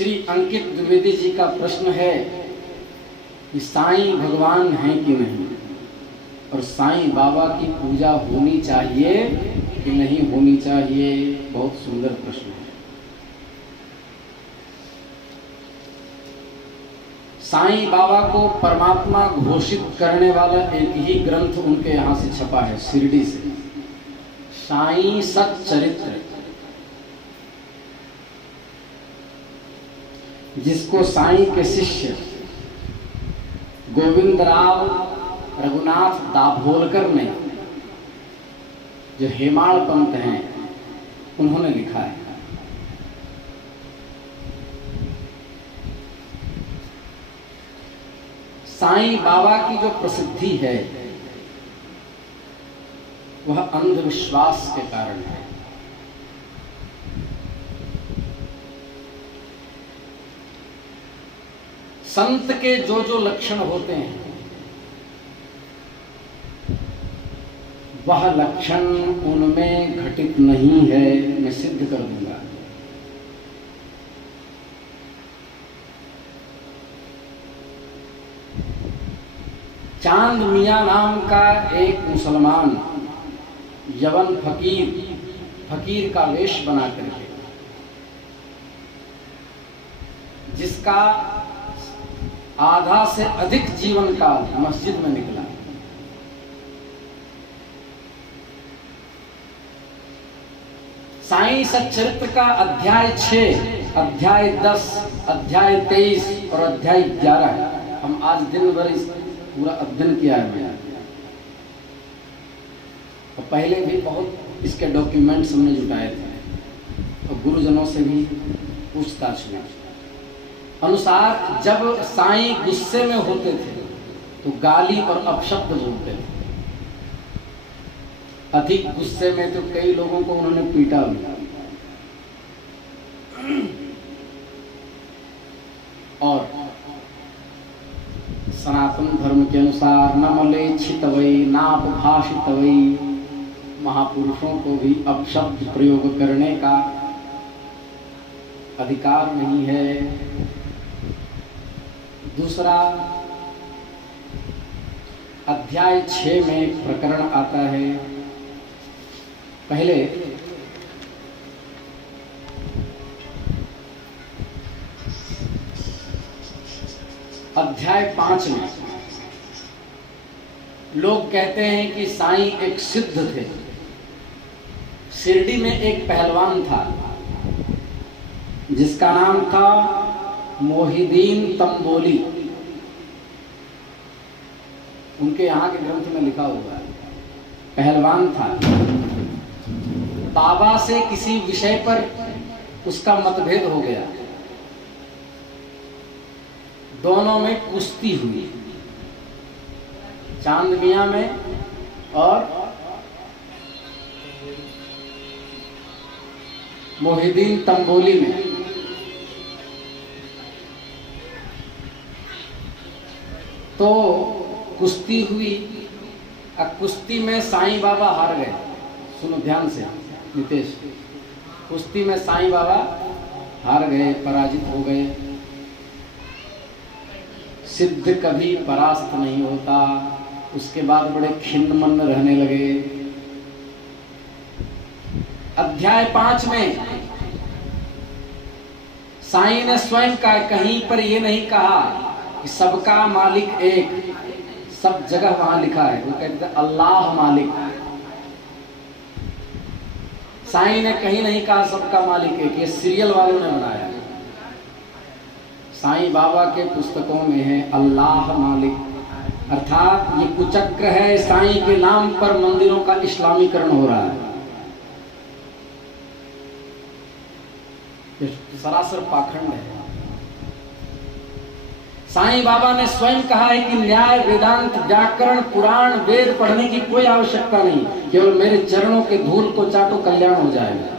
श्री अंकित द्विवेदी जी का प्रश्न है कि साईं भगवान हैं कि नहीं और साईं बाबा की पूजा होनी चाहिए कि नहीं होनी चाहिए। बहुत सुंदर प्रश्न है। साईं बाबा को परमात्मा घोषित करने वाला एक ही ग्रंथ उनके यहाँ से छपा है, शिरडी से, साईं सच्चरित्र, जिसको साईं के शिष्य गोविंदराव रघुनाथ दाभोलकर ने, जो हेमाड़ पंत हैं, उन्होंने लिखा है। साईं बाबा की जो प्रसिद्धि है वह अंधविश्वास के कारण है। संत के जो जो लक्षण होते हैं वह लक्षण उनमें घटित नहीं है, मैं सिद्ध कर दूंगा। चांद मियां नाम का एक मुसलमान यवन फकीर का वेश बना करके, जिसका आधा से अधिक जीवन काल मस्जिद में निकला, साईं सच्चरित्र का अध्याय 6, अध्याय 10, अध्याय 23 और अध्याय 11 हम आज दिन भर इस पूरा अध्ययन किया है मैंने, और पहले भी बहुत इसके डॉक्यूमेंट्स हमने जुटाए थे और गुरुजनों से भी पूछताछ में अनुसार जब साईं गुस्से में होते थे तो गाली और अपशब्द बोलते थे। अधिक गुस्से में तो कई लोगों को उन्होंने पीटा भी। और सनातन धर्म के अनुसार न मलेच्छितवै नापभाषितवै, महापुरुषों को भी अपशब्द प्रयोग करने का अधिकार नहीं है। दूसरा, अध्याय 6 में एक प्रकरण आता है। पहले अध्याय 5 में लोग कहते हैं कि साईं एक सिद्ध थे। शिरडी में एक पहलवान था जिसका नाम था मोहिदीन तंबोली। उनके यहाँ के ग्रंथ में लिखा हुआ है, पहलवान था। बाबा से किसी विषय पर उसका मतभेद हो गया, दोनों में कुश्ती हुई, चांद मियां में और मोहिदीन तंबोली में। तो कुश्ती हुई, कुश्ती में साईं बाबा हार गए। सुनो ध्यान से नितेश, कुश्ती में साईं बाबा हार गए, पराजित हो गए। सिद्ध कभी परास्त नहीं होता। उसके बाद बड़े खिन्नमन्न रहने लगे। अध्याय 5 में साईं ने स्वयं का कहीं पर यह नहीं कहा कि सबका मालिक एक, सब जगह वहां लिखा है, वो कहते हैं अल्लाह मालिक। साईं ने कहीं नहीं कहा सबका मालिक एक, ये सीरियल वालों ने बनाया। साईं बाबा के पुस्तकों में है अल्लाह मालिक, अर्थात ये कुचक्र है। साईं के नाम पर मंदिरों का इस्लामीकरण हो रहा है, सरासर पाखंड है। साईं बाबा ने स्वयं कहा है कि न्याय, वेदांत, व्याकरण, पुराण, वेद पढ़ने की कोई आवश्यकता नहीं, केवल मेरे चरणों के धूल को चाटो, कल्याण हो जाएगा।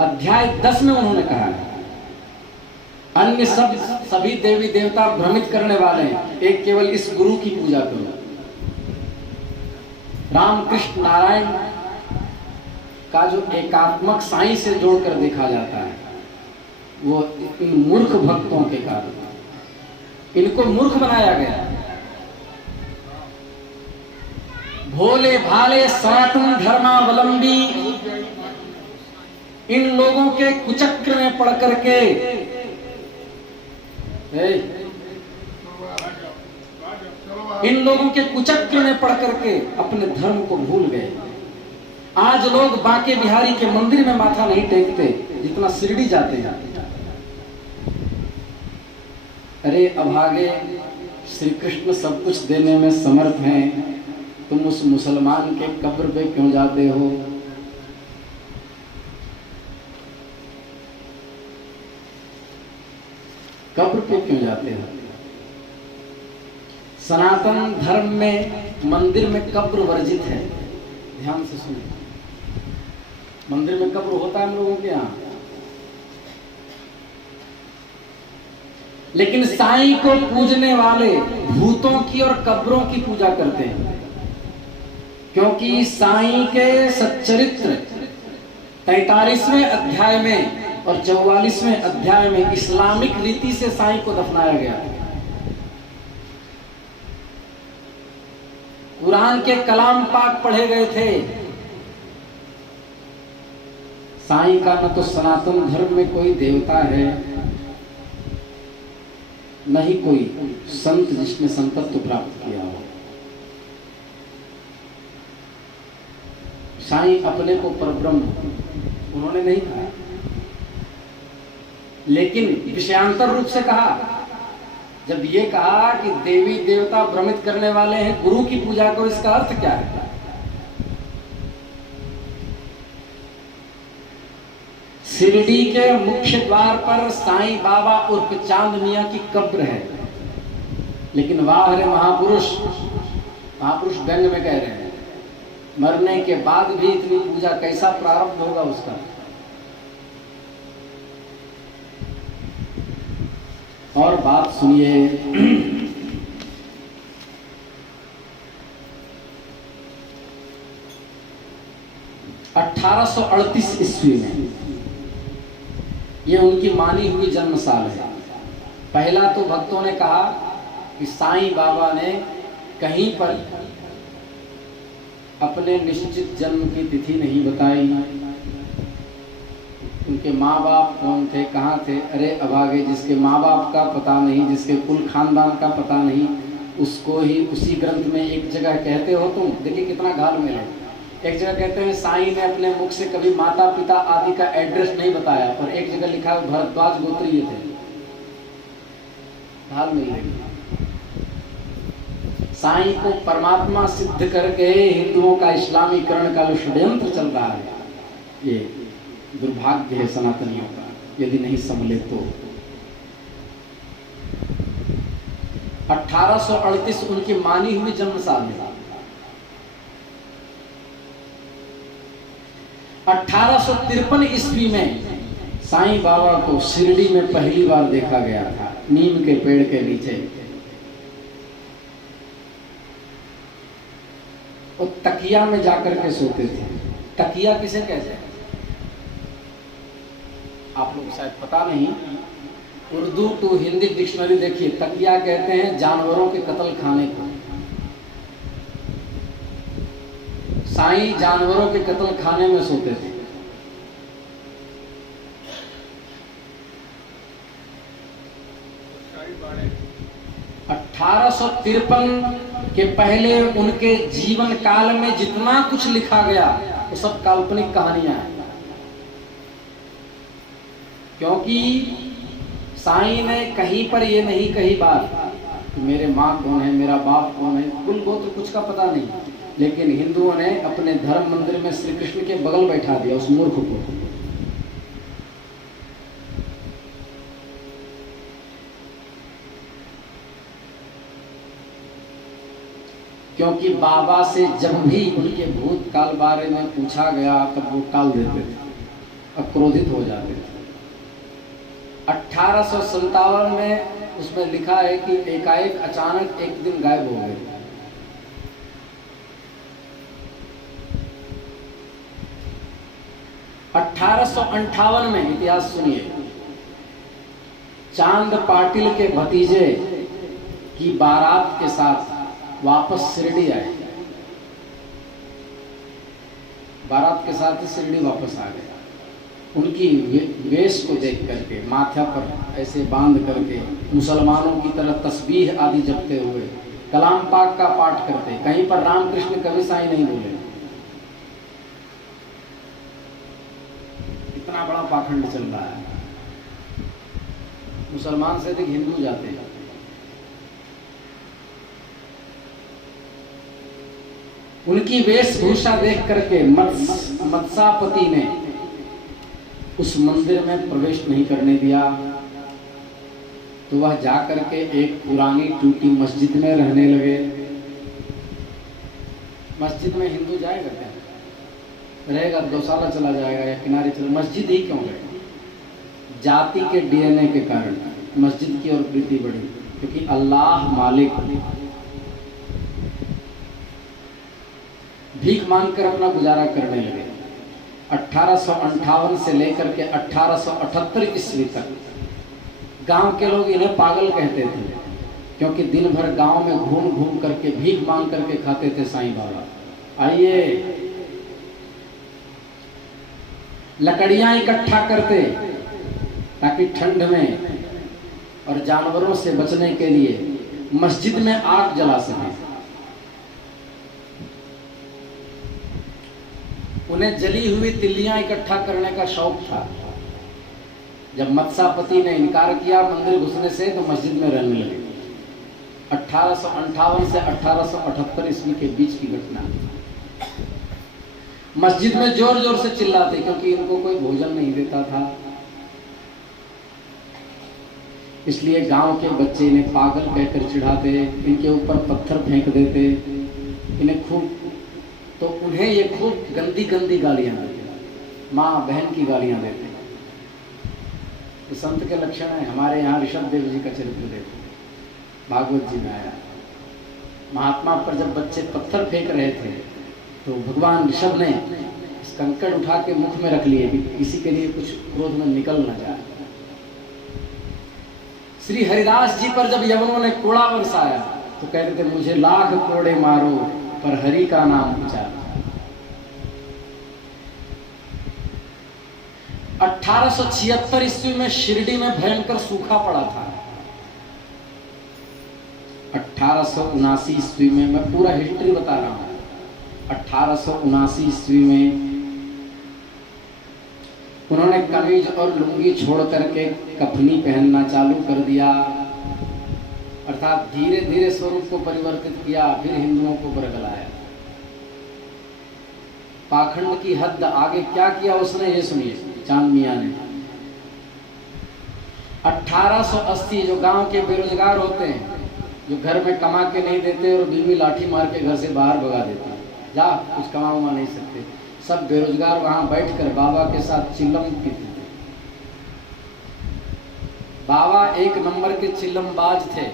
अध्याय 10 में उन्होंने कहा है अन्य सभी देवी देवता भ्रमित करने वाले हैं, एक केवल इस गुरु की पूजा करो। रामकृष्ण नारायण का जो एकात्मक साईं से जोड़कर देखा जाता है, वो इन मूर्ख भक्तों के कारण इनको मूर्ख बनाया गया। भोले भाले सनातन धर्मावलंबी इन लोगों के कुचक्र में पड़ करके इन लोगों के कुचक्र में पड़ करके अपने धर्म को भूल गए। आज लोग बांके बिहारी के मंदिर में माथा नहीं टेकते जितना शिरडी जाते हैं। अरे अभागे, श्री कृष्ण सब कुछ देने में समर्थ हैं, तुम उस मुसलमान के कब्र पे क्यों जाते हो? कब्र पे क्यों जाते हो? सनातन धर्म में मंदिर में कब्र वर्जित है। ध्यान से सुनिए, मंदिर में कब्र होता है हम लोगों के यहाँ, लेकिन साईं को पूजने वाले भूतों की और कब्रों की पूजा करते हैं, क्योंकि साईं के सच्चरित्र 43वें अध्याय में और 44वें अध्याय में इस्लामिक रीति से साईं को दफनाया गया। कुरान के कलाम पाक पढ़े गए थे। साईं का न तो सनातन धर्म में कोई देवता है, न ही कोई संत जिसने संतत्व प्राप्त किया हो। साईं अपने को परब्रह्म उन्होंने नहीं कहा, लेकिन विषयांतर रूप से कहा। जब ये कहा कि देवी देवता भ्रमित करने वाले हैं, गुरु की पूजा करो, इसका अर्थ क्या है? शिरडी के मुख्य द्वार पर साईं बाबा उर्फ चांद मियां की कब्र है, लेकिन वाह रे महापुरुष, महापुरुष व्यंग में कह रहे हैं, मरने के बाद भी इतनी पूजा, कैसा प्रारब्ध होगा उसका। और बात सुनिए, 1838 ईस्वी में, ये उनकी मानी हुई जन्म साल है। पहला तो भक्तों ने कहा कि साईं बाबा ने कहीं पर अपने निश्चित जन्म की तिथि नहीं बताई, उनके माँ बाप कौन थे, कहाँ थे। अरे अभागे, जिसके माँ बाप का पता नहीं, जिसके कुल खानदान का पता नहीं, उसको ही उसी ग्रंथ में एक जगह कहते हो तुम, देखिए कितना घाल में है। एक जगह कहते हैं साईं ने अपने मुख से कभी माता पिता आदि का एड्रेस नहीं बताया, और एक जगह लिखा है भरद्वाज गोत्रीय थे। घाल में है। साईं को परमात्मा सिद्ध करके हिंदुओं का इस्लामीकरण का जो षड्यंत्र चल रहा है, ये दुर्भाग्य है सनातनियों का, यदि नहीं संभले तो। 1838 उनकी मानी हुई जन्म साल है। 1853 ईस्वी में साईं बाबा को शिरडी में पहली बार देखा गया था, नीम के पेड़ के नीचे। वो तकिया में जाकर के सोते थे। तकिया किसे कहते हैं आप लोग शायद पता नहीं, उर्दू टू हिंदी डिक्शनरी देखिए, तकिया कहते हैं जानवरों के कत्ल खाने को। साईं जानवरों के कत्ल खाने में सोते थे। के पहले उनके जीवन काल में जितना कुछ लिखा गया वो सब काल्पनिक कहानियां हैं, क्योंकि साईं ने कहीं पर ये नहीं कही बात कि मेरे माँ कौन है, मेरा बाप कौन है, कुल गोत्र कुछ का पता नहीं, लेकिन हिंदुओं ने अपने धर्म मंदिर में श्री कृष्ण के बगल बैठा दिया उस मूर्ख को। क्योंकि बाबा से जब भी उनके भूतकाल बारे में पूछा गया तब वो टाल देते थे, अक्रोधित हो जाते थे। 1857 में उसमें लिखा है कि एकाएक अचानक एक दिन गायब हो गए। 1858 में, इतिहास सुनिए, चांद पाटिल के भतीजे की बारात के साथ वापस शिरडी आए। बारात के साथ ही शिरडी वापस आ गए। उनकी वेश को देख करके, माथा पर ऐसे बांध करके, मुसलमानों की तरह तस्बीह आदि जपते हुए कलाम पाक का पाठ करते, कहीं पर रामकृष्ण कभी साईं नहीं बोले। इतना बड़ा पाखंड चल रहा है, मुसलमान से अधिक हिंदू जाते हैं। उनकी वेशभूषा देख करके मत्सापति ने उस मंदिर में प्रवेश नहीं करने दिया, तो वह जाकर के एक पुरानी टूटी मस्जिद में रहने लगे। मस्जिद में हिंदू जाएगा क्या? रहेगा गौशाला चला जाएगा या किनारे चला, मस्जिद ही क्यों गए? जाति के डीएनए के कारण मस्जिद की ओर प्रीति बढ़ी, क्योंकि अल्लाह मालिक भीख मांगकर अपना गुजारा करने लगे। 1858 से लेकर के 1878 ईस्वी तक गांव के लोग इन्हें पागल कहते थे, क्योंकि दिन भर गांव में घूम घूम करके भीख मांग करके खाते थे साईं बाबा। आइए, लकड़ियां इकट्ठा करते ताकि ठंड में और जानवरों से बचने के लिए मस्जिद में आग जला सकें। उन्हें जली हुई तिल्लियां इकट्ठा करने का शौक था। जब मत्सापति ने इनकार किया मंदिर घुसने से, तो मस्जिद में रहने लगे। 1858 से 1878 ईस्वी के बीच की घटना। मस्जिद में जोर जोर से चिल्लाते, क्योंकि इनको कोई भोजन नहीं देता था। इसलिए गांव के बच्चे इन्हें पागल कहकर चिढ़ाते, इनके ऊपर पत्थर फेंक देते, इन्हें खूब, तो उन्हें ये खूब गंदी गंदी गालियां देते, माँ बहन की गालियां देते। ये संत के लक्षण है। हमारे यहाँ ऋषभ देव जी का चरित्र देखो, भागवत जी में आया। महात्मा पर जब बच्चे पत्थर फेंक रहे थे, तो भगवान ऋषभ ने इस कंकड़ उठा के मुख में रख लिए, किसी के लिए कुछ क्रोध में निकल न जाए। श्री हरिदास जी पर जब यवनों ने कोड़ा बरसाया, तो कहते थे, मुझे लाख कोड़े मारो पर हरि का नाम ऊंचा। 1876 ईस्वी में शिरडी में भयंकर सूखा पड़ा था। 1879 ईस्वी में, मैं पूरा हिस्ट्री बता रहा हूं, 1879 ईस्वी में उन्होंने कमीज और लुंगी छोड़ करके कफनी पहनना चालू कर दिया, अर्थात धीरे धीरे स्वरूप को परिवर्तित किया, फिर हिंदुओं को बरगलाया। पाखंड की हद आगे क्या किया उसने, ये सुनिए। चांद मियां ने 1880, जो गांव के बेरोजगार होते हैं, जो घर में कमा के नहीं देते और बीवी लाठी मार के घर से बाहर भगा देती, जा कुछ कमा उमा नहीं सकते, सब बेरोजगार वहां बैठकर बाबा के साथ चिल्लम पीते थे। बाबा एक नंबर के चिल्लमबाज थे।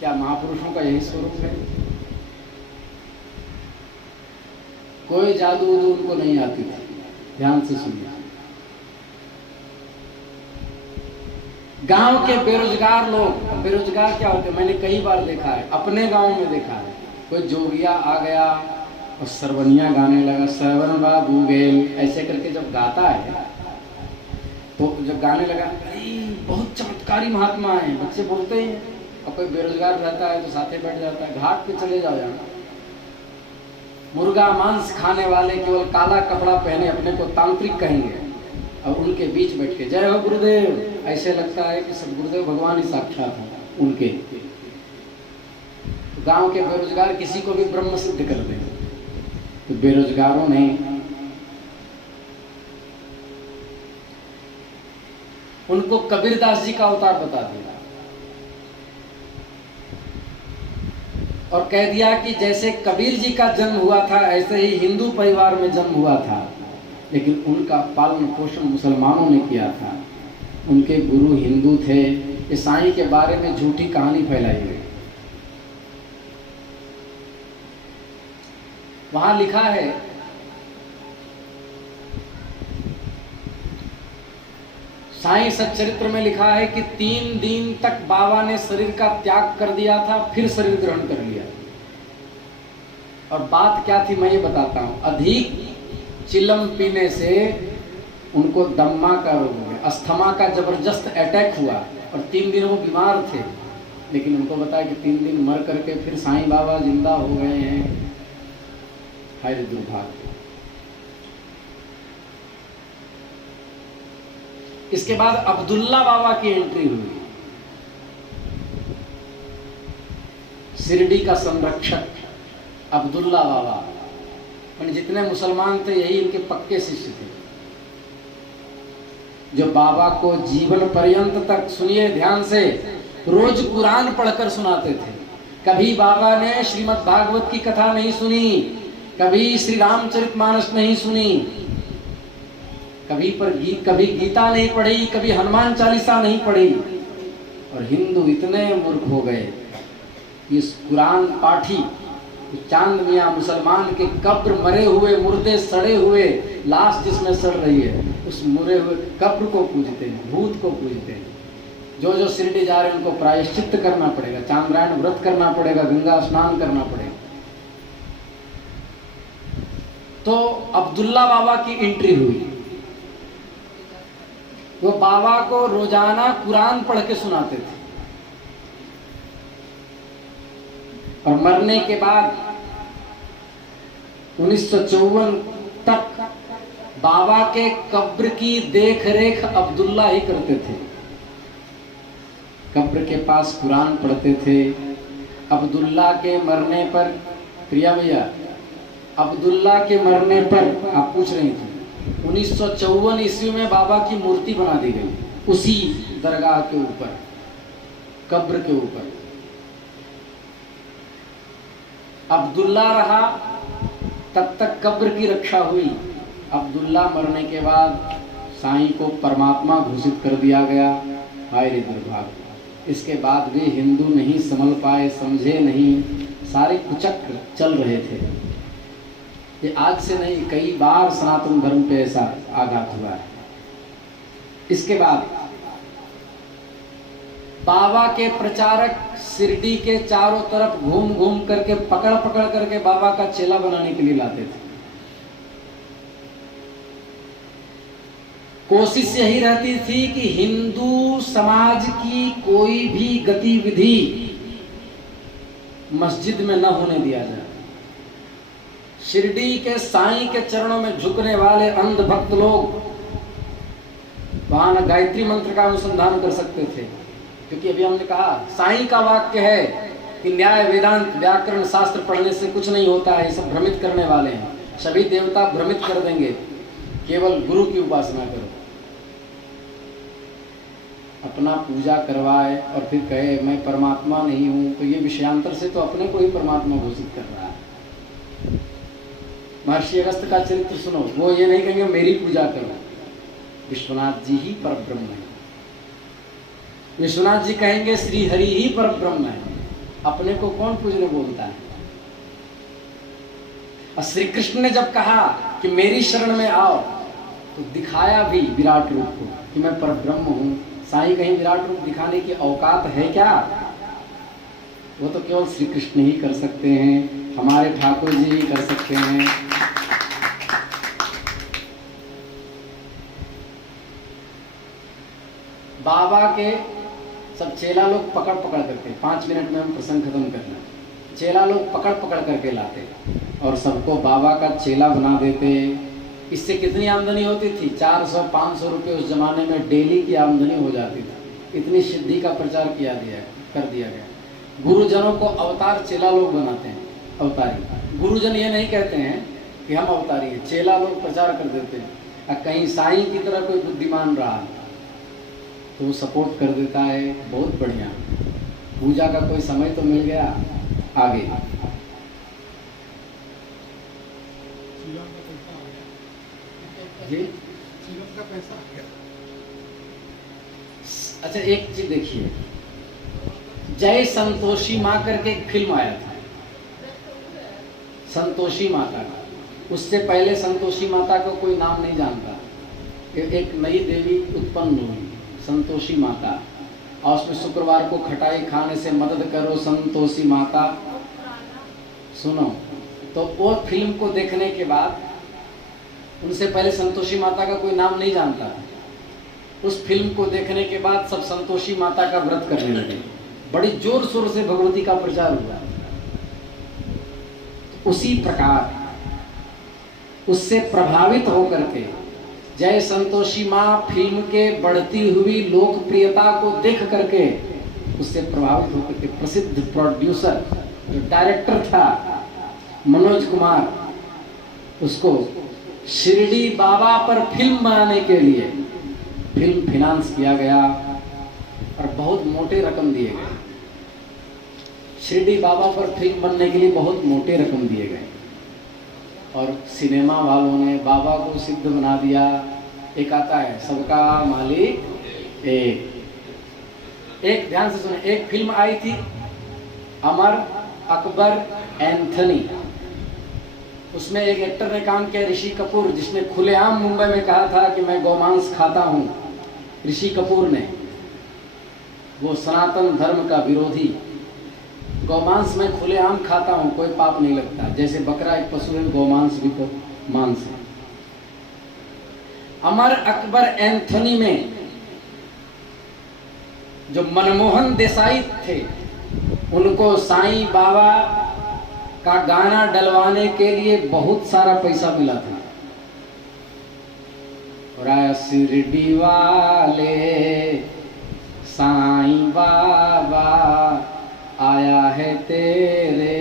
क्या महापुरुषों का यही स्वरूप है? कोई जादू उनको नहीं आती थी। ध्यान से सुनिए। गांव के बेरोजगार लोग, बेरोजगार क्या होते हैं, मैंने कई बार देखा है, अपने गांव में देखा है। कोई जोगिया आ गया और सरवनिया गाने लगा, सरवन बाबू गेल ऐसे करके जब गाता है, तो जब गाने लगा, बहुत चमत्कारी महात्मा है, बच्चे बोलते हैं। और कोई बेरोजगार रहता है तो साथे बैठ जाता है, घाट पे चले जाओ जाना, मुर्गा मांस खाने वाले केवल काला कपड़ा पहने अपने को तांत्रिक कहेंगे, और उनके बीच बैठ के जय हो गुरुदेव, ऐसे लगता है कि सब गुरुदेव भगवान ही साक्षात हैं उनके। तो गांव के बेरोजगार किसी को भी ब्रह्म सिद्ध कर देंगे। तो बेरोजगारों ने उनको कबीरदास जी का अवतार बता दिया और कह दिया कि जैसे कबीर जी का जन्म हुआ था, ऐसे ही हिंदू परिवार में जन्म हुआ था, लेकिन उनका पालन पोषण मुसलमानों ने किया था। उनके गुरु हिंदू थे। ईसाई के बारे में झूठी कहानी फैलाई गई। वहां लिखा है, साईं सच्चरित्र में लिखा है कि 3 दिन तक बाबा ने शरीर का त्याग कर दिया था, फिर शरीर ग्रहण कर लिया। और बात क्या थी मैं ये बताता हूं। अधिक चिलम पीने से उनको दम्मा का रोग हो गया, अस्थमा का जबरदस्त अटैक हुआ और 3 दिन वो बीमार थे। लेकिन उनको बताया कि 3 दिन मर करके फिर साईं बाबा जिंदा हो गए हैं। हाय दुर्भाग्य। इसके बाद अब्दुल्ला बाबा की एंट्री हुई, शिरडी का संरक्षक अब्दुल्ला बाबा। और जितने मुसलमान थे यही इनके पक्के शिष्य थे, जो बाबा को जीवन पर्यंत तक, सुनिए ध्यान से, रोज कुरान पढ़कर सुनाते थे। कभी बाबा ने श्रीमद् भागवत की कथा नहीं सुनी, कभी श्री रामचरितमानस नहीं सुनी, कभी गीता नहीं पढ़ी, कभी हनुमान चालीसा नहीं पढ़ी। और हिंदू इतने मूर्ख हो गए, इस कुरान पाठी चांद मियां मुसलमान के कब्र, मरे हुए मुर्दे, सड़े हुए लाश जिसमें सड़ रही है, उस मरे हुए कब्र को पूजते हैं, भूत को पूजते हैं। जो शिरडी जा रहे हैं उनको प्रायश्चित करना पड़ेगा, चांद्रायण व्रत करना पड़ेगा, गंगा स्नान करना पड़ेगा। तो अब्दुल्ला बाबा की एंट्री हुई। वो बाबा को रोजाना कुरान पढ़ के सुनाते थे। और मरने के बाद 1954 तक बाबा के कब्र की देख रेख अब्दुल्ला ही करते थे। कब्र के पास कुरान पढ़ते थे। अब्दुल्ला के मरने पर, प्रिया भैया, अब्दुल्ला के मरने पर आप पूछ रही थी, 1954 ईस्वी में बाबा की मूर्ति बना दी गई, उसी दरगाह के ऊपर, कब्र के ऊपर। अब्दुल्ला रहा तब तक कब्र की रक्षा हुई। अब्दुल्ला मरने के बाद साईं को परमात्मा घोषित कर दिया गया। हाय रे दुर्भाग्य। इसके बाद भी हिंदू नहीं संभल पाए, समझे नहीं, सारे कुचक्र चल रहे थे। ये आज से नहीं, कई बार सनातन धर्म पे ऐसा आघात हुआ है। इसके बाद बाबा के प्रचारक शिरडी के चारों तरफ घूम घूम करके, पकड़ पकड़ करके बाबा का चेला बनाने के लिए लाते थे। कोशिश यही रहती थी कि हिंदू समाज की कोई भी गतिविधि मस्जिद में न होने दिया जाए। शिरडी के साईं के चरणों में झुकने वाले अंधभक्त लोग वहां न गायत्री मंत्र का अनुसंधान कर सकते थे, क्योंकि अभी हमने कहा साईं का वाक्य है कि न्याय, वेदांत, व्याकरण, शास्त्र पढ़ने से कुछ नहीं होता है, ये सब भ्रमित करने वाले हैं, सभी देवता भ्रमित कर देंगे, केवल गुरु की उपासना करो। अपना पूजा करवाए और फिर कहे मैं परमात्मा नहीं हूं, तो ये विषयांतर से तो अपने को ही परमात्मा घोषित कर रहा है। महर्षि अगस्त का चरित्र सुनो, वो ये नहीं कहेंगे मेरी पूजा करो, विश्वनाथ जी ही परब्रह्म है। विश्वनाथ जी कहेंगे श्री हरि ही परब्रह्म है। अपने को कौन पूजने बोलता है? और श्री कृष्ण ने जब कहा कि मेरी शरण में आओ, तो दिखाया भी विराट रूप को कि मैं परब्रह्म हूं। साईं कहीं विराट रूप दिखाने की औकात है क्या? वो तो केवल श्री कृष्ण ही कर सकते हैं, हमारे ठाकुर जी ही कर सकते हैं। बाबा के सब चेला लोग पकड़ पकड़ करके, 5 मिनट में हम प्रसंग खत्म करना, चेला लोग पकड़ पकड़ करके लाते और सबको बाबा का चेला बना देते। इससे कितनी आमदनी होती थी? 400-500 रुपये उस जमाने में डेली की आमदनी हो जाती थी। इतनी सिद्धि का प्रचार कर दिया गया। गुरुजनों को अवतार चेला लोग बनाते हैं, अवतारी। गुरुजन ये नहीं कहते हैं कि हम अवतारी हैं, चेला लोग प्रचार कर देते हैं। और कहीं साईं की तरह कोई बुद्धिमान रहा तो वो सपोर्ट कर देता है, बहुत बढ़िया। पूजा का कोई समय तो मिल गया, आगे जी का पैसा आ गया। अच्छा एक चीज देखिए, जय संतोषी माँ करके एक फिल्म आया था, संतोषी माता का। उससे पहले संतोषी माता का कोई नाम नहीं जानता। एक नई देवी उत्पन्न हुई, संतोषी माता, और उसमें शुक्रवार को खटाई खाने से मदद करो संतोषी माता। सुनो, तो वो फिल्म को देखने के बाद, उनसे पहले संतोषी माता का कोई नाम नहीं जानता था। उस फिल्म को देखने के बाद सब संतोषी माता का व्रत करने लगे, बड़ी जोर शोर से भगवती का प्रचार हुआ। उसी प्रकार उससे प्रभावित होकर के जय संतोषी माँ फिल्म के बढ़ती हुई लोकप्रियता को देख करके उससे प्रभावित होकर के प्रसिद्ध प्रोड्यूसर जो डायरेक्टर था मनोज कुमार, उसको शिरडी बाबा पर फिल्म बनाने के लिए फिल्म फिनांस किया गया और बहुत मोटे रकम दिए गए। शिरडी बाबा पर फिल्म बनने के लिए बहुत मोटे रकम दिए गए और सिनेमा वालों ने बाबा को सिद्ध बना दिया। एक आता है सबका मालिक एक ध्यान से सुने, एक फिल्म आई थी अमर अकबर एंथनी, उसमें एक एक्टर ने काम किया ऋषि कपूर, जिसने खुलेआम मुंबई में कहा था कि मैं गौमांस खाता हूं। ऋषि कपूर ने, वो सनातन धर्म का विरोधी, गौमांस में खुलेआम खाता हूं, कोई पाप नहीं लगता, जैसे बकरा एक पशु है, गौमांस भी तो मांस है। अमर अकबर एंथनी में जो मनमोहन देसाई थे, उनको साईं बाबा का गाना डलवाने के लिए बहुत सारा पैसा मिला था। और शिरडी वाले साईं बाबा आया है तेरे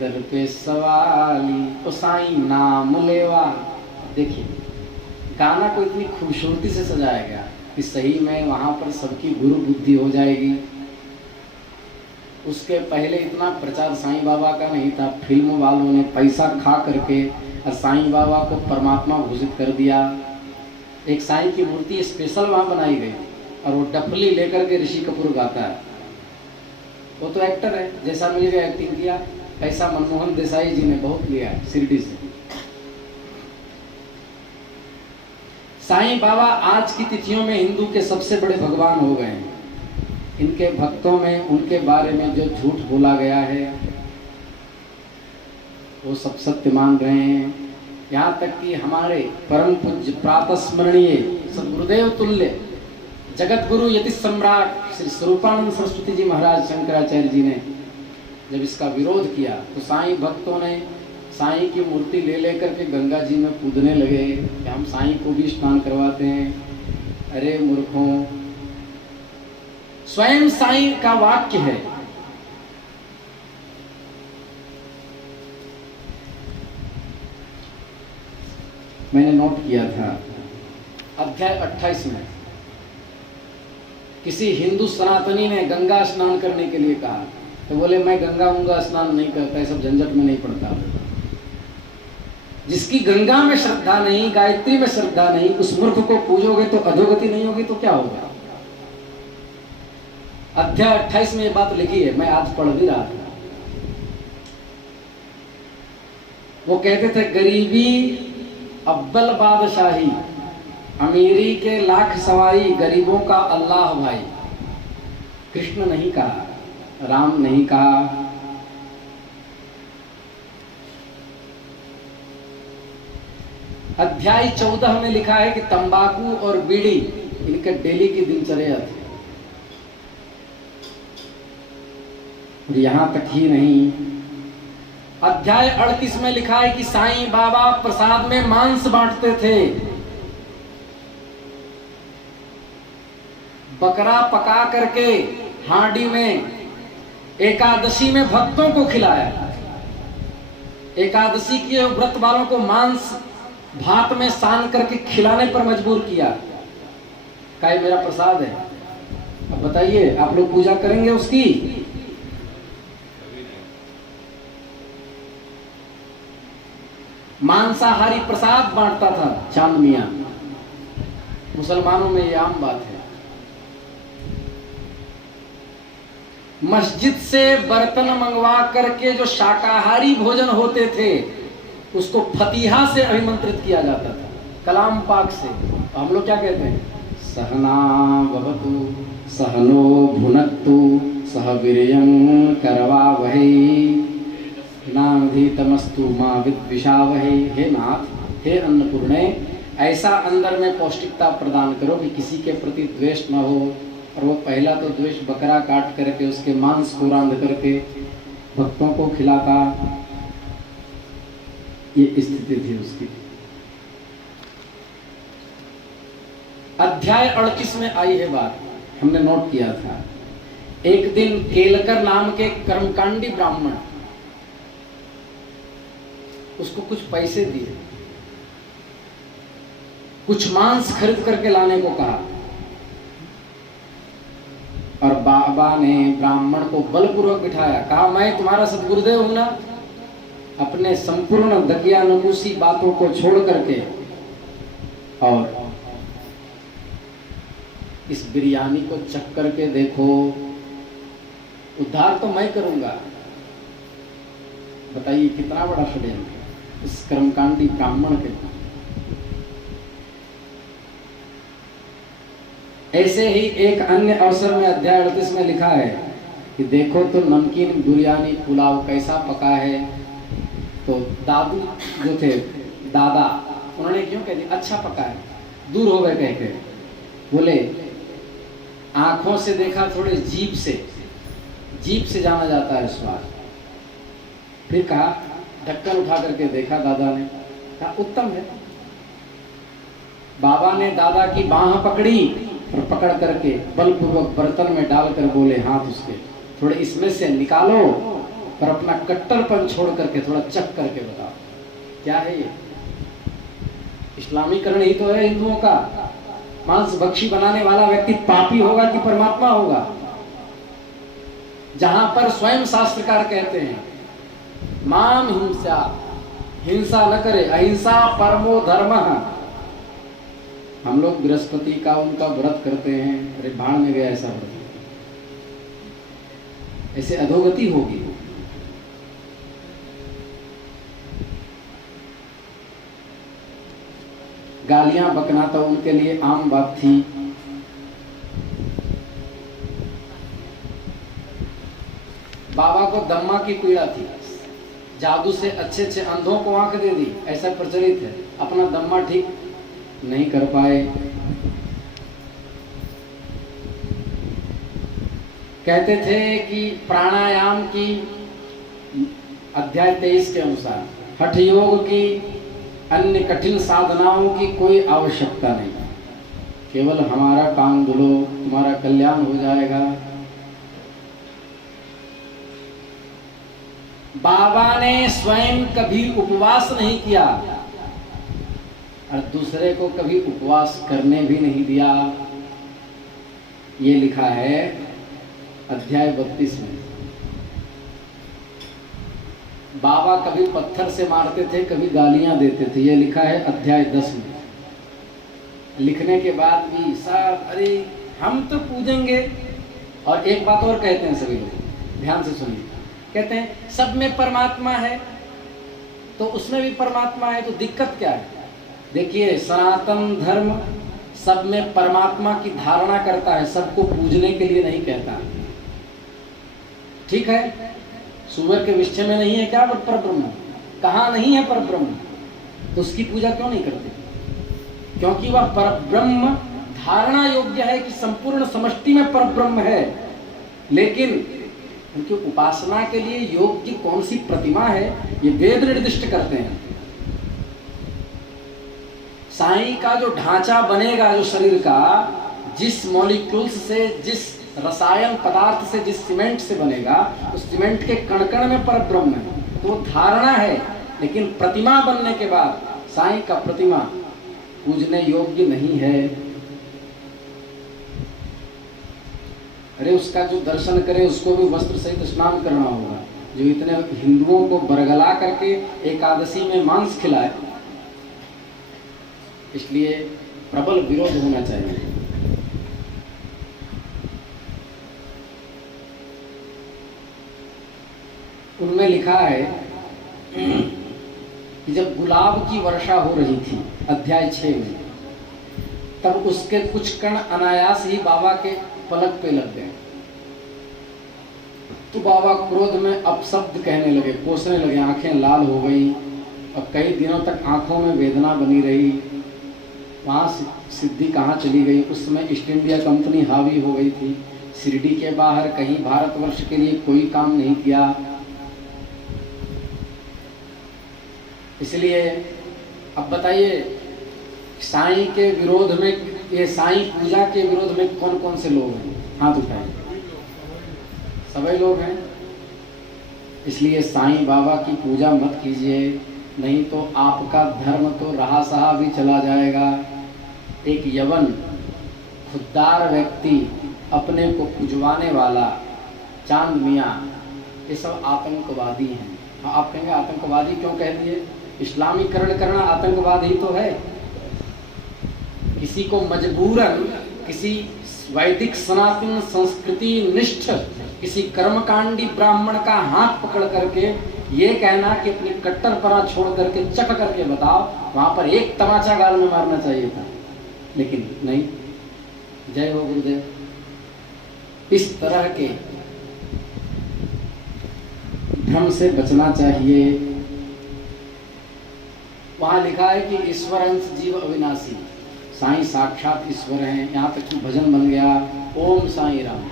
दर पे सवाली, तो साईं नाम लेवा। देखिए गाना को इतनी खूबसूरती से सजाया गया कि सही में वहां पर सबकी गुरु बुद्धि हो जाएगी। उसके पहले इतना प्रचार साईं बाबा का नहीं था। फिल्म वालों ने पैसा खा करके और साईं बाबा को परमात्मा घोषित कर दिया। एक साईं की मूर्ति स्पेशल वहां बनाई गई और वो डफली लेकर के ऋषि कपूर गाता है। वो तो एक्टर है, जैसा मिल गया एक्टिंग किया। ऐसा मनमोहन देसाई जी ने बहुत लिया है शिरडी से। साईं बाबा आज की तिथियों में हिंदू के सबसे बड़े भगवान हो गए हैं। इनके भक्तों में उनके बारे में जो झूठ बोला गया है वो सब सत्य मान रहे हैं। यहाँ तक कि हमारे परम पूज्य प्रातस्मरणीय सद्गुरुदेव तुल्य जगत गुरु यति सम्राट श्री स्वरूपानंद सरस्वती जी महाराज शंकराचार्य जी ने जब इसका विरोध किया तो साईं भक्तों ने साईं की मूर्ति ले लेकर के गंगा जी में कूदने लगे कि हम साईं को भी स्नान करवाते हैं। अरे मूर्खों, स्वयं साईं का वाक्य है, मैंने नोट किया था अध्याय 28 में किसी हिंदू सनातनी ने गंगा स्नान करने के लिए कहा तो बोले मैं गंगा स्नान नहीं करता, सब झंझट में नहीं पड़ता। जिसकी गंगा में श्रद्धा नहीं, गायत्री में श्रद्धा नहीं, उस मूर्ख को पूजोगे तो अधोगति नहीं होगी तो क्या होगा। अध्याय 28 में ये बात लिखी है, मैं आज पढ़ भी रहा था। वो कहते थे गरीबी अव्वल बादशाही, अमीरी के लाख सवारी, गरीबों का अल्लाह भाई। कृष्ण नहीं कहा, राम नहीं कहा। अध्याय 14 में लिखा है कि तंबाकू और बीड़ी इनके डेली की दिनचर्या थी। और यहां तक ही नहीं, अध्याय 38 में लिखा है कि साईं बाबा प्रसाद में मांस बांटते थे। बकरा पका करके हांडी में एकादशी में भक्तों को खिलाया। एकादशी के व्रत वालों को मांस भात में सान करके खिलाने पर मजबूर किया। क्या ये मेरा प्रसाद है? अब बताइए, आप लोग पूजा करेंगे उसकी? मांसाहारी प्रसाद बांटता था चांद मियां। मुसलमानों में ये आम बात है। मस्जिद से बर्तन मंगवा करके जो शाकाहारी भोजन होते थे उसको फतीहा से अभिमंत्रित किया जाता था, कलाम पाक से। तो हम लोग क्या कहते हैं, सहना भवतु सहनो भुनक्तु सह वीर्यं करवावहै नाधितमस्तु मा विद्विषावहै। हे नाथ, हे अन्नपूर्णे, ऐसा अंदर में पौष्टिकता प्रदान करो कि किसी के प्रति द्वेष न हो। और वो पहला तो द्वेष बकरा काट करके उसके मांस को रांध करके भक्तों को खिलाता, ये स्थिति थी उसकी। अध्याय 38 में आई है बात, हमने नोट किया था। एक दिन केलकर नाम के कर्मकांडी ब्राह्मण, उसको कुछ पैसे दिए, कुछ मांस खरीद करके लाने को कहा, और बाबा ने ब्राह्मण को बलपूर्वक बिठाया, कहा मैं तुम्हारा सदगुरुदेव हूं ना। अपने संपूर्ण दकिया नमूसी बातों को छोड़ करके और इस बिरयानी को चख करके देखो, उद्धार तो मैं करूंगा। बताइए कितना बड़ा षड्यंत्र इस कर्मकांडी ब्राह्मण के। ऐसे ही एक अन्य अवसर में अध्याय 38 में लिखा है कि देखो तो नमकीन बिरयानी पुलाव कैसा पका है। तो दादू जो थे, दादा, उन्होंने क्यों कह दिया अच्छा पका है, दूर हो गए कह के, बोले आंखों से देखा, थोड़े जीभ से जाना जाता है स्वाद। फिर कहा, ढक्कन उठा करके देखा दादा ने, कहा उत्तम है। बाबा ने दादा की बाह पकड़ी और पकड़ करके बलपूर्वक बर्तन में डालकर बोले, हाथ उसके थोड़े इसमें से निकालो और अपना कट्टरपन छोड़ करके थोड़ा चख करके बताओ क्या है ये। इस्लामीकरण ही तो है हिंदुओं का। मांस भक्षी बनाने वाला व्यक्ति पापी होगा कि परमात्मा होगा? जहां पर स्वयं शास्त्रकार कहते हैं माम हिंसा, हिंसा न करे, अहिंसा परमो धर्मः। हम लोग बृहस्पति का उनका व्रत करते हैं, अरे भाड़ में गया ऐसा व्रत, ऐसे अधोगति होगी। गालियां बकना तो उनके लिए आम बात थी। बाबा को दम्मा की पीड़ा थी, जादू से अच्छे अच्छे अंधों को आंख दे दी, ऐसा प्रचलित है। अपना दम्मा ठीक नहीं कर पाए। कहते थे कि प्राणायाम की अध्याय 23 के अनुसार हठ योग की अन्य कठिन साधनाओं की कोई आवश्यकता नहीं, केवल हमारा टांग धुलो, तुम्हारा कल्याण हो जाएगा। बाबा ने स्वयं कभी उपवास नहीं किया और दूसरे को कभी उपवास करने भी नहीं दिया। ये लिखा है अध्याय 32 में। बाबा कभी पत्थर से मारते थे, कभी गालियां देते थे, ये लिखा है अध्याय 10 में। लिखने के बाद भी सब अरे हम तो पूजेंगे। और एक बात और कहते हैं सभी लोग, ध्यान से सुनिए, कहते हैं सब में परमात्मा है, तो उसमें भी परमात्मा है, तो दिक्कत क्या है? देखिए सनातन धर्म सब में परमात्मा की धारणा करता है, सबको पूजने के लिए नहीं कहता। ठीक है, सुअर के विषय में नहीं है क्या परब्रह्म? कहाँ नहीं है परब्रह्म? तो उसकी पूजा क्यों नहीं करते? क्योंकि वह परब्रह्म धारणा योग्य है कि संपूर्ण समष्टि में परब्रह्म है, लेकिन उनकी उपासना के लिए योग्य कौन सी प्रतिमा है ये वेद निर्दिष्ट करते हैं। साईं का जो ढांचा बनेगा, जो शरीर का, जिस मॉलिक्यूल्स से, जिस रसायन पदार्थ से, जिस सीमेंट से बनेगा, उस सीमेंट के कण-कण में परब्रह्म है, तो वो धारणा है। लेकिन प्रतिमा बनने के बाद साईं का प्रतिमा पूजने योग्य नहीं है। अरे उसका जो दर्शन करे उसको भी वस्त्र सहित स्नान करना होगा। जो इतने हिंदुओं को बरगला करके एकादशी में मांस खिलाए, इसलिए प्रबल विरोध होना चाहिए। उनमें लिखा है कि जब गुलाब की वर्षा हो रही थी अध्याय 6 में, तब उसके कुछ कण अनायास ही बाबा के पलक पे लग गए। तो बाबा क्रोध में अपशब्द कहने लगे, कोसने लगे, आंखें लाल हो गई और कई दिनों तक आंखों में वेदना बनी रही। वहाँ सिद्धि कहाँ चली गई? उस समय ईस्ट इंडिया कंपनी हावी हो गई थी। शिरडी के बाहर कहीं भारतवर्ष के लिए कोई काम नहीं किया। इसलिए अब बताइए, साईं के विरोध में, ये साईं पूजा के विरोध में कौन कौन से लोग हैं? हाथ उठाइए। सभी लोग हैं। इसलिए साईं बाबा की पूजा मत कीजिए, नहीं तो आपका धर्म तो रहा सहा भी चला जाएगा। एक यवन खुददार व्यक्ति, अपने को पुजवाने वाला, चांद मियाँ, ये सब आतंकवादी हैं। आप कहेंगे आतंकवादी क्यों कह दिए? इस्लामीकरण करना आतंकवाद ही तो है। किसी को मजबूरन किसी वैदिक सनातन संस्कृति निष्ठ किसी कर्मकांडी ब्राह्मण का हाथ पकड़ करके ये कहना कि अपनी कट्टरपना छोड़ करके चख करके बताओ, वहां पर एक तमाचा गाल में मारना चाहिए था, लेकिन नहीं। जय हो गुरुदेव। इस तरह के भ्रम से बचना चाहिए। वहां लिखा है कि ईश्वर अंश जीव अविनाशी, साईं साक्षात ईश्वर हैं। यहाँ तक कि भजन बन गया, ओम साईं राम।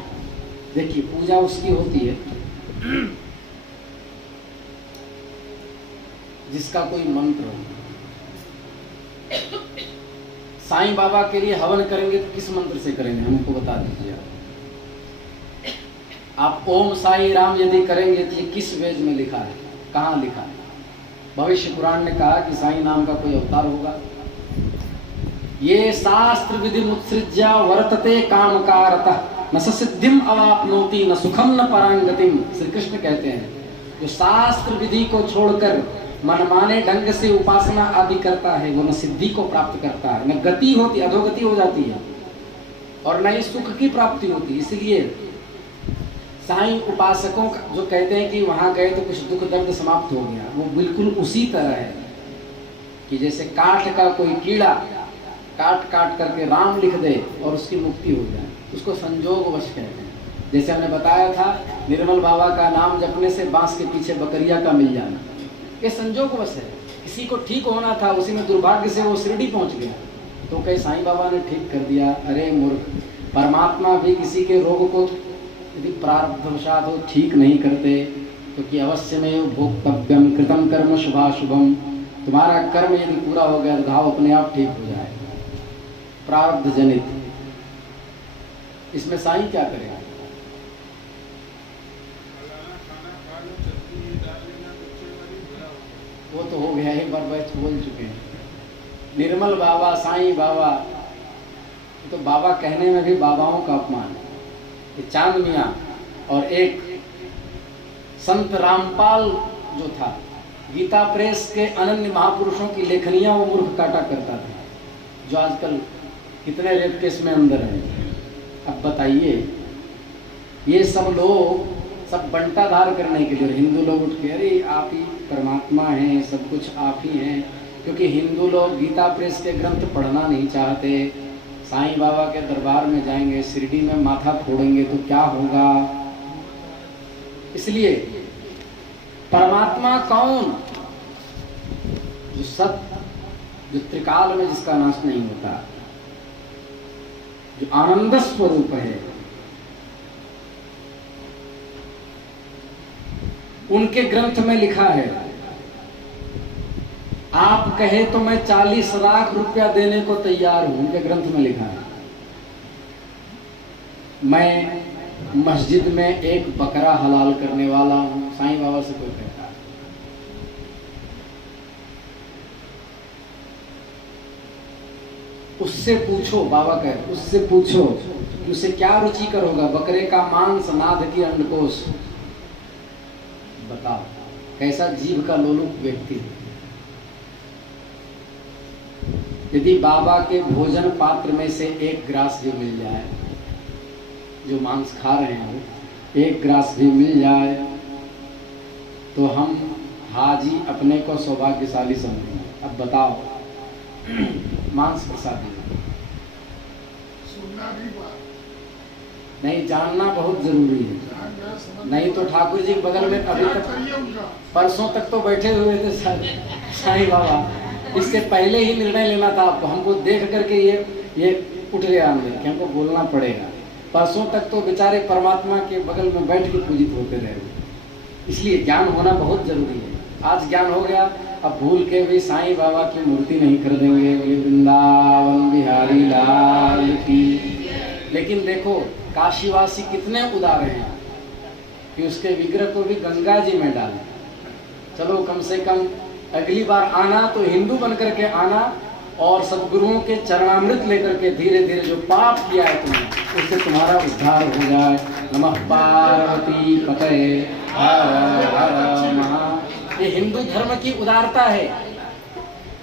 देखिए पूजा उसकी होती है जिसका कोई मंत्र हो। साईं बाबा के लिए हवन करेंगे तो किस मंत्र से करेंगे? हमको बता दीजिए। आप ओम साईं राम यदि करेंगे तो ये किस वेद में लिखा है? कहाँ लिखा है? भविष्य पुराण ने कहा कि साईं नाम का कोई अवतार होगा। ये शास्त्र विधि मुत्सृज्य वर्तते कामकारतः न सिद्धिम अवाप्नोति न सुखम न परांगतिम। श्री कृष्ण कहते हैं, जो शास्त्र विधि को छोड़कर मनमाने ढंग से उपासना आदि करता है वो न सिद्धि को प्राप्त करता है, न गति होती, अधोगति हो जाती है, और न ही सुख की प्राप्ति होती। इसलिए साईं उपासकों का जो कहते हैं कि वहां गए तो कुछ दुख दर्द समाप्त हो गया, वो बिल्कुल उसी तरह है कि जैसे काठ का कोई कीड़ा काट काट करके राम लिख दे और उसकी मुक्ति हो जाए, उसको संजोगवश कहते हैं। जैसे हमने बताया था, निर्मल बाबा का नाम जपने से बांस के पीछे बकरिया का मिल जाना, ये संजोगवश है। किसी को ठीक होना था, उसी में दुर्भाग्य से वो शिरडी पहुंच गया, तो कहीं साईं बाबा ने ठीक कर दिया। अरे मूर्ख, परमात्मा भी किसी के रोग को यदि प्रारब्धवशात हो ठीक नहीं करते, क्योंकि अवश्य में भोक्तव्यम कृतम कर्म शुभाशुभम। तुम्हारा कर्म यदि पूरा हो गया तो घाव अपने आप ठीक हो जाए, प्रारब्ध जनित। इसमें साईं क्या करेगा? वो तो हो गया, एक बार बैठ बोल चुके हैं। निर्मल बाबा, साईं बाबा, तो बाबा कहने में भी बाबाओं का अपमान है। ये चांद मियाँ और एक संत रामपाल जो था, गीता प्रेस के अनन्य महापुरुषों की लेखनियां वो मूर्ख काटा करता था, जो आजकल कितने रेप केस में अंदर है। अब बताइए, ये सब लोग सब बंटाधार करने के लिए, हिंदू लोग उठ के अरे आप ही परमात्मा हैं, सब कुछ आप ही हैं, क्योंकि हिंदू लोग गीता प्रेस के ग्रंथ पढ़ना नहीं चाहते। साईं बाबा के दरबार में जाएंगे, शिरडी में माथा फोड़ेंगे तो क्या होगा? इसलिए परमात्मा कौन? जो सत्य, जो त्रिकाल में जिसका नाश नहीं होता, जो आनंद स्वरूप है, उनके ग्रंथ में लिखा है, आप कहे तो मैं 40 लाख रुपया देने को तैयार हूं। उनके ग्रंथ में लिखा है, मैं मस्जिद में एक बकरा हलाल करने वाला हूं। साईं बाबा से कोई कहता है, उससे पूछो, बाबा कह उससे पूछो कि उसे क्या रुचिकर होगा? बकरे का मांस, नाद की अंडकोश। बताओ कैसा जीव का लोलुप व्यक्ति। यदि बाबा के भोजन पात्र में से एक ग्रास भी मिल जाए, जो मांस खा रहे हैं, एक ग्रास भी मिल जाए तो हम हाजी अपने को सौभाग्यशाली समझेंगे। अब बताओ मांस प्रसादी नहीं, जानना बहुत जरूरी है। नहीं तो ठाकुर जी के बगल में अभी तक परसों तक तो बैठे हुए थे साईं बाबा, इससे पहले ही निर्णय लेना था आपको। हमको देख करके ये उठ गया अंदर कि हमको बोलना पड़ेगा। परसों तक तो बेचारे परमात्मा के बगल में बैठ के पूजित होते रहे, इसलिए ज्ञान होना बहुत जरूरी है। आज ज्ञान हो गया, अब भूल के भी साईं बाबा की मूर्ति नहीं कर देंगे, बोले वृंदावन बिहारी लाल की। लेकिन देखो काशीवासी कितने उदार हैं कि उसके विग्रह को भी गंगा जी में डालें। चलो कम से कम अगली बार आना तो हिंदू बन करके आना, और सदगुरुओं के चरणामृत लेकर के धीरे धीरे जो पाप किया है तुमने उससे तुम्हारा उद्धार हो जाए। नमः पार्वती पतये हर हर महा। ये हिंदू धर्म की उदारता है।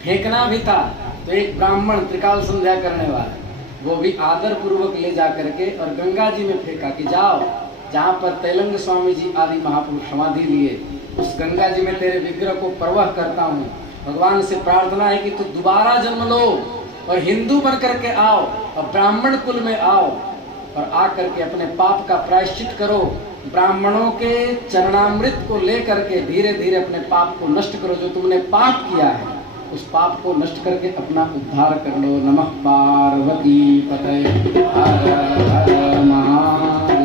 फेंकना भी था तो एक ब्राह्मण त्रिकाल संध्या करने वाला, वो भी आदर पूर्वक ले जा करके और गंगा जी में फेंका कि जाओ जहाँ पर तेलंग स्वामी जी आदि महापुरुष समाधि लिए, उस गंगा जी में तेरे विग्रह को प्रवाह करता हूँ। भगवान से प्रार्थना है कि तू दोबारा जन्म लो और हिंदू बन करके आओ और ब्राह्मण कुल में आओ, और आ करके अपने पाप का प्रायश्चित करो। ब्राह्मणों के चरणामृत को ले करके धीरे धीरे अपने पाप को नष्ट करो। जो तुमने पाप किया है उस पाप को नष्ट करके अपना उद्धार कर लो। नमः पार्वती पतये हर हर महादेव।